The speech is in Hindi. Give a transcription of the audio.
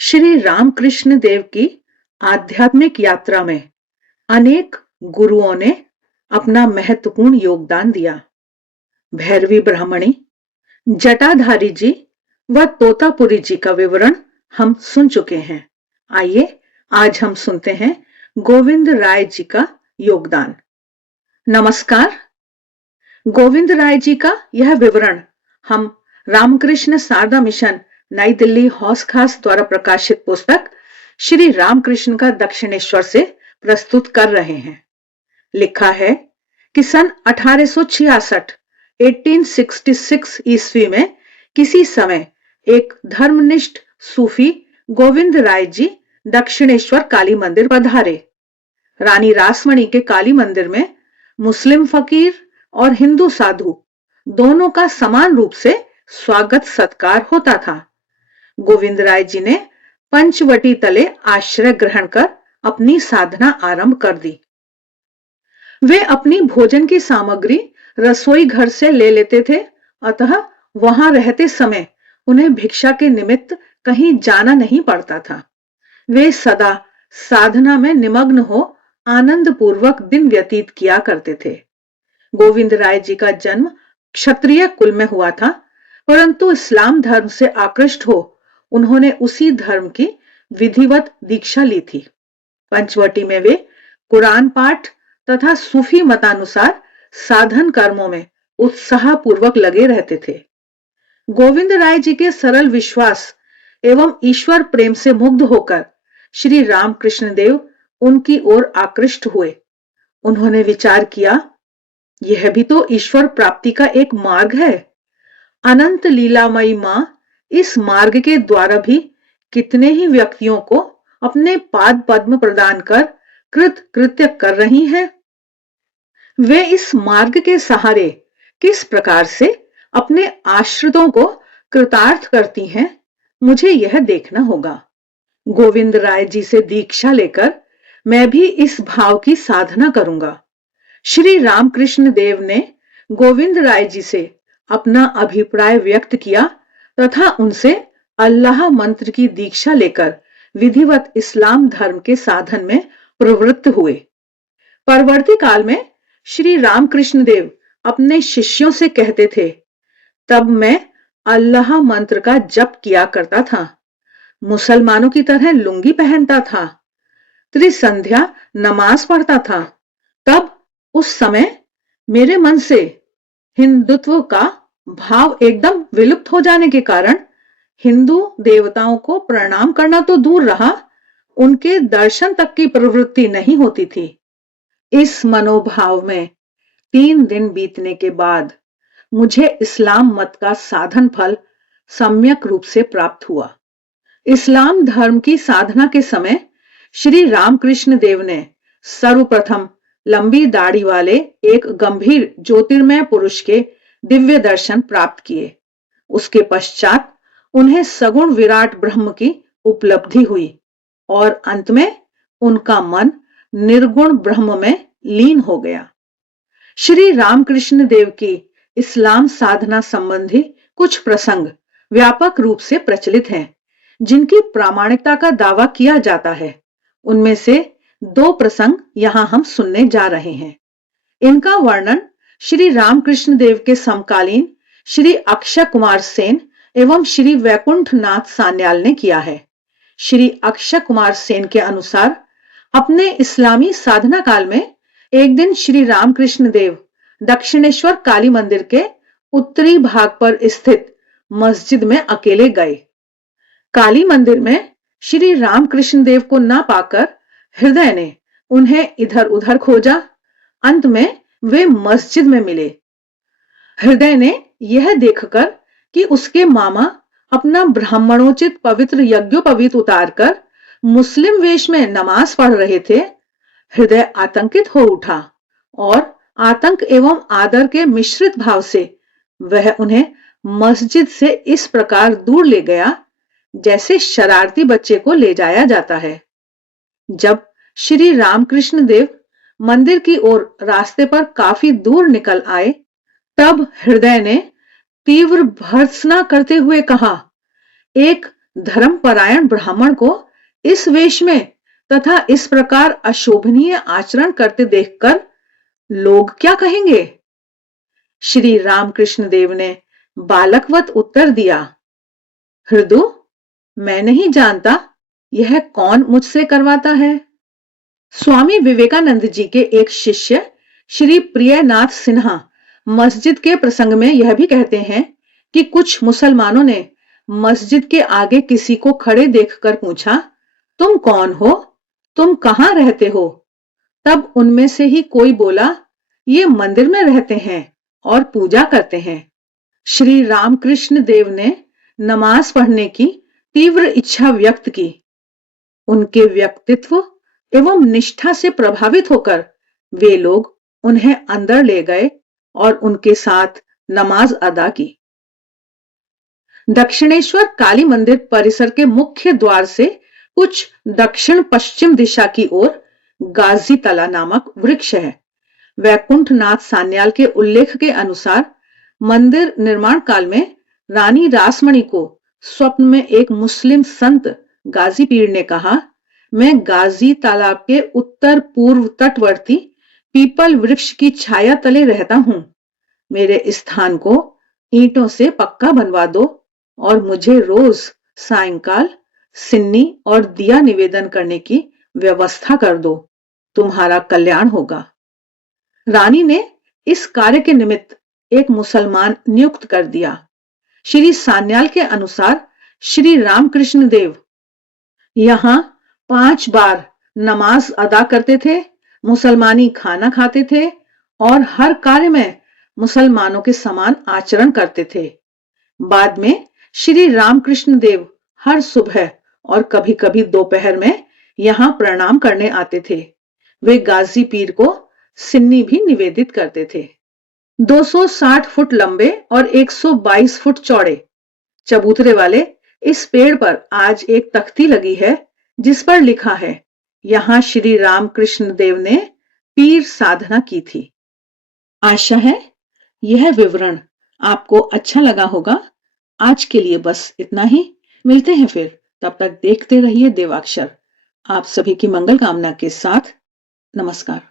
श्री रामकृष्ण देव की आध्यात्मिक यात्रा में अनेक गुरुओं ने अपना महत्वपूर्ण योगदान दिया। भैरवी ब्राह्मणी, जटाधारी जी व तोतापुरी जी का विवरण हम सुन चुके हैं। आइए आज हम सुनते हैं गोविंद राय जी का योगदान। नमस्कार। गोविंद राय जी का यह विवरण हम रामकृष्ण शारदा मिशन नई दिल्ली हौस खास द्वारा प्रकाशित पुस्तक श्री रामकृष्ण का दक्षिणेश्वर से प्रस्तुत कर रहे हैं। लिखा है कि सन 1866 1866 ईस्वी में किसी समय एक धर्मनिष्ठ सूफी गोविंद राय जी दक्षिणेश्वर काली मंदिर पधारे। रानी रासमणी के काली मंदिर में मुस्लिम फकीर और हिंदू साधु दोनों का समान रूप से स्वागत सत्कार होता था। गोविंद राय जी ने पंचवटी तले आश्रय ग्रहण कर अपनी साधना आरंभ कर दी। वे अपनी भोजन की सामग्री रसोई घर से ले लेते थे, अतः वहां रहते समय उन्हें भिक्षा के निमित्त कहीं जाना नहीं पड़ता था। वे सदा साधना में निमग्न हो आनंद पूर्वक दिन व्यतीत किया करते थे। गोविंद राय जी का जन्म क्षत्रिय कुल में हुआ था, परंतु इस्लाम धर्म से आकृष्ट हो उन्होंने उसी धर्म की विधिवत दीक्षा ली थी। पंचवटी में वे कुरान पाठ तथा सूफी मतानुसार साधन कर्मों में उत्साह पूर्वक लगे रहते थे। गोविंद राय जी के सरल विश्वास एवं ईश्वर प्रेम से मुग्ध होकर श्री रामकृष्ण देव उनकी ओर आकृष्ट हुए। उन्होंने विचार किया, यह भी तो ईश्वर प्राप्ति का एक मार्ग है। अनंत लीलामयी मां इस मार्ग के द्वारा भी कितने ही व्यक्तियों को अपने पाद पद्म प्रदान कर कृत कृत्य कर रही हैं। वे इस मार्ग के सहारे किस प्रकार से अपने आश्रितों को कृतार्थ करती हैं, मुझे यह देखना होगा। गोविंद राय जी से दीक्षा लेकर मैं भी इस भाव की साधना करूंगा। श्री रामकृष्ण देव ने गोविंद राय जी से अपना अभिप्राय व्यक्त किया तथा उनसे अल्लाह मंत्र की दीक्षा लेकर विधिवत इस्लाम धर्म के साधन में प्रवृत्त हुए। परवर्ती काल में श्री रामकृष्ण देव अपने शिष्यों से कहते थे, तब मैं अल्लाह मंत्र का जप किया करता था, मुसलमानों की तरह लुंगी पहनता था, त्रिसंध्या नमाज पढ़ता था। तब उस समय मेरे मन से हिंदुत्व का भाव एकदम विलुप्त हो जाने के कारण हिंदू देवताओं को प्रणाम करना तो दूर रहा, उनके दर्शन तक की प्रवृत्ति नहीं होती थी। इस मनोभाव में 3 दिन बीतने के बाद मुझे इस्लाम मत का साधन फल सम्यक रूप से प्राप्त हुआ। इस्लाम धर्म की साधना के समय श्री रामकृष्ण देव ने सर्वप्रथम लंबी दाढ़ी वाले एक गंभीर ज्योतिर्मय पुरुष के दिव्य दर्शन प्राप्त किए। उसके पश्चात उन्हें सगुण विराट ब्रह्म की उपलब्धि हुई और अंत में उनका मन निर्गुण ब्रह्म में लीन हो गया। श्री रामकृष्ण देव की इस्लाम साधना संबंधी कुछ प्रसंग व्यापक रूप से प्रचलित हैं, जिनकी प्रामाणिकता का दावा किया जाता है। उनमें से 2 प्रसंग यहां हम सुनने जा रहे हैं। इनका वर्णन श्री रामकृष्ण देव के समकालीन श्री अक्षय कुमार सेन एवं श्री वैकुंठ नाथ सान्याल ने किया है। श्री अक्षय कुमार सेन के अनुसार अपने इस्लामी साधना काल में एक दिन श्री रामकृष्ण देव दक्षिणेश्वर काली मंदिर के उत्तरी भाग पर स्थित मस्जिद में अकेले गए। काली मंदिर में श्री रामकृष्ण देव को ना पाकर हृदय ने उन्हें इधर उधर खोजा। अंत में वे मस्जिद में मिले। हृदय ने यह देखकर कि उसके मामा अपना ब्राह्मणोचित पवित्र यज्ञोपवीत उतारकर मुस्लिम वेश में नमाज पढ़ रहे थे, हृदय आतंकित हो उठा और आतंक एवं आदर के मिश्रित भाव से वह उन्हें मस्जिद से इस प्रकार दूर ले गया जैसे शरारती बच्चे को ले जाया जाता है। जब श्री रामकृष्ण देव मंदिर की ओर रास्ते पर काफी दूर निकल आए, तब हृदय ने तीव्र भर्त्सना करते हुए कहा, एक धर्मपरायण ब्राह्मण को इस वेश में तथा इस प्रकार अशोभनीय आचरण करते देखकर लोग क्या कहेंगे? श्री रामकृष्ण देव ने बालकवत उत्तर दिया, हृदु, मैं नहीं जानता यह कौन मुझसे करवाता है। स्वामी विवेकानंद जी के एक शिष्य श्री प्रियनाथ सिन्हा मस्जिद के प्रसंग में यह भी कहते हैं कि कुछ मुसलमानों ने मस्जिद के आगे किसी को खड़े देखकर पूछा, तुम कौन हो? तुम कहां रहते हो? तब उनमें से ही कोई बोला, ये मंदिर में रहते हैं और पूजा करते हैं। श्री रामकृष्ण देव ने नमाज पढ़ने की तीव्र इच्छा व्यक्त की। उनके व्यक्तित्व एवं निष्ठा से प्रभावित होकर वे लोग उन्हें अंदर ले गए और उनके साथ नमाज अदा की। दक्षिणेश्वर काली मंदिर परिसर के मुख्य द्वार से कुछ दक्षिण पश्चिम दिशा की ओर गाजी तला नामक वृक्ष है। वैकुंठनाथ सान्याल के उल्लेख के अनुसार मंदिर निर्माण काल में रानी रासमणी को स्वप्न में एक मुस्लिम संत गाजी पीर ने कहा, मैं गाजी तालाब के उत्तर पूर्व तटवर्ती पीपल वृक्ष की छाया तले रहता हूं। मेरे स्थान को ईंटों से पक्का बनवा दो और मुझे रोज सायंकाल सिन्नी और दिया निवेदन करने की व्यवस्था कर दो, तुम्हारा कल्याण होगा। रानी ने इस कार्य के निमित्त एक मुसलमान नियुक्त कर दिया। श्री सान्याल के अनुसार श्री रामकृष्ण देव यहां 5 बार नमाज अदा करते थे, मुसलमानी खाना खाते थे और हर कार्य में मुसलमानों के समान आचरण करते थे। बाद में श्री रामकृष्ण देव हर सुबह और कभी-कभी दोपहर में यहां प्रणाम करने आते थे। वे गाजी पीर को सिन्नी भी निवेदित करते थे। 260 फुट लंबे और 122 फुट चौड़े चबूतरे वाले इस पेड़ पर आज एक तख्ती लगी है जिस पर लिखा है, यहां श्री रामकृष्ण देव ने पीर साधना की थी। आशा है यह विवरण आपको अच्छा लगा होगा। आज के लिए बस इतना ही। मिलते हैं फिर, तब तक देखते रहिए देवाक्षर। आप सभी की मंगल कामना के साथ नमस्कार।